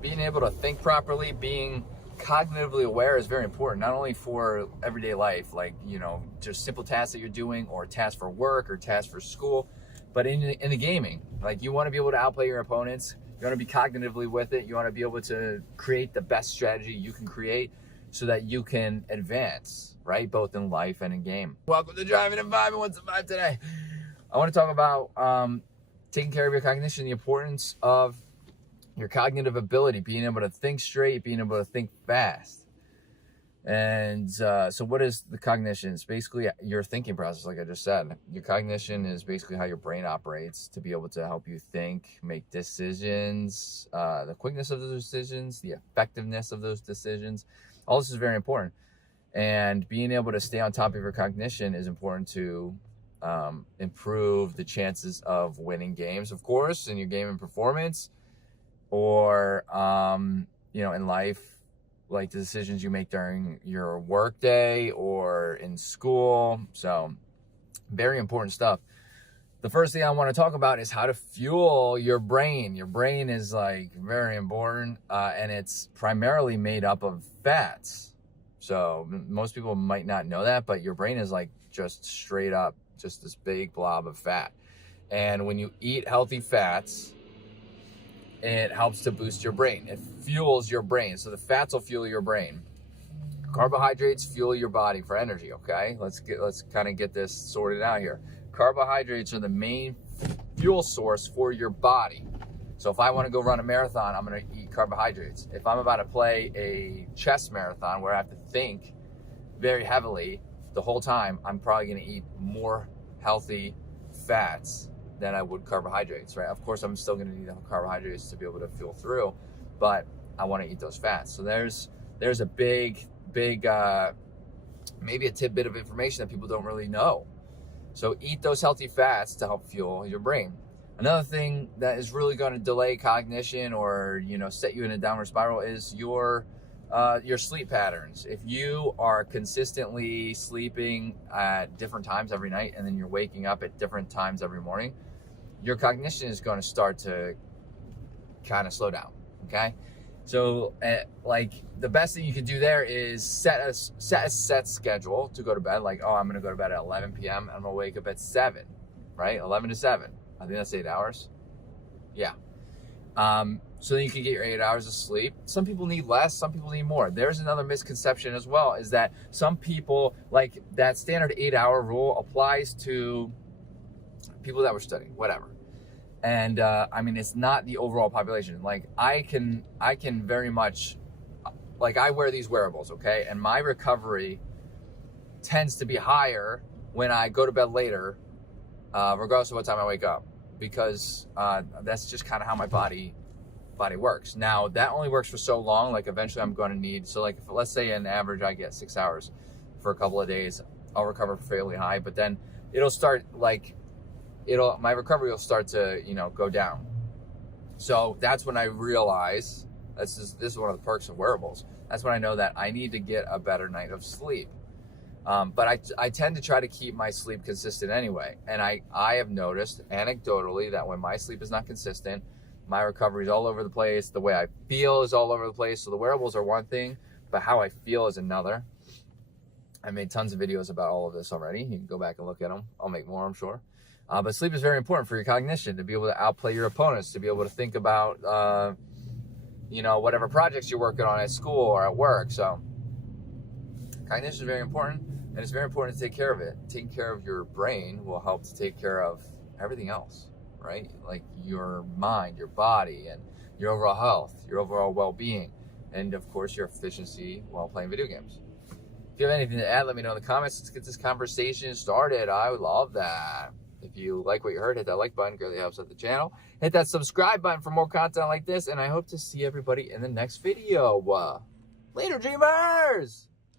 being able to think properly, being cognitively aware is very important, not only for everyday life, like, you know, just simple tasks that you're doing or tasks for work or tasks for school, but in the gaming, like you want to be able to outplay your opponents. You want to be cognitively with it. You want to be able to create the best strategy you can create so that you can advance, right? Both in life and in game. Welcome to Driving and Vibing. What's the vibe today? I want to talk about taking care of your cognition, the importance of your cognitive ability, being able to think straight, being able to think fast. And so what is the cognition? It's basically your thinking process, like I just said. Your cognition is basically how your brain operates to be able to help you think, make decisions, the quickness of those decisions, the effectiveness of those decisions. All this is very important. And being able to stay on top of your cognition is important to improve the chances of winning games, of course, in your game and performance, or, you know, in life, like the decisions you make during your work day or in school. So very important stuff. The first thing I want to talk about is how to fuel your brain. Your brain is like very important, and it's primarily made up of fats. So most people might not know that, but your brain is like just straight up, just this big blob of fat. And when you eat healthy fats, it helps to boost your brain. It fuels your brain. So the fats will fuel your brain. Carbohydrates fuel your body for energy, okay? Let's kind of get this sorted out here. Carbohydrates are the main fuel source for your body. So if I want to go run a marathon, I'm going to eat carbohydrates. If I'm about to play a chess marathon where I have to think very heavily the whole time, I'm probably going to eat more healthy fats than I would carbohydrates, right? Of course, I'm still going to need the carbohydrates to be able to fuel through, but I want to eat those fats. So there's a big, maybe a tidbit of information that people don't really know. So eat those healthy fats to help fuel your brain. Another thing that is really going to delay cognition or, you know, set you in a downward spiral is your sleep patterns. If you are consistently sleeping at different times every night and then you're waking up at different times every morning, your cognition is going to start to kind of slow down, okay? So like the best thing you can do there is set a set schedule to go to bed. Like, oh, I'm going to go to bed at 11 p.m. I'm going to wake up at 7, right? 11 to 7. I think that's 8 hours. Yeah. So then you can get your 8 hours of sleep. Some people need less, some people need more. There's another misconception as well, is that some people, like that standard 8-hour rule applies to people that were studying, whatever. And I mean, it's not the overall population. Like I can very much, like I wear these wearables, okay? And my recovery tends to be higher when I go to bed later, regardless of what time I wake up, because that's just kind of how my body works. Now that only works for so long. Like eventually I'm going to need, so like if, let's say an average I get 6 hours for a couple of days, I'll recover fairly high, but then it'll start like my recovery will start to, you know, go down. So that's when I realize this is one of the perks of wearables. That's when I know that I need to get a better night of sleep. But I tend to try to keep my sleep consistent anyway. And I have noticed anecdotally that when my sleep is not consistent, my recovery is all over the place. The way I feel is all over the place. So the wearables are one thing, but how I feel is another. I made tons of videos about all of this already. You can go back and look at them. I'll make more, I'm sure. But sleep is very important for your cognition, to be able to outplay your opponents, to be able to think about, you know, whatever projects you're working on at school or at work. So cognition is very important, and it's very important to take care of it. Taking care of your brain will help to take care of everything else, right? Like your mind, your body, and your overall health, your overall well-being, and of course your efficiency while playing video games. If you have anything to add, let me know in the comments. Let's get this conversation started. I would love that. If you like what you heard, hit that like button, greatly helps out the channel. Hit that subscribe button for more content like this, and I hope to see everybody in the next video. Later, dreamers!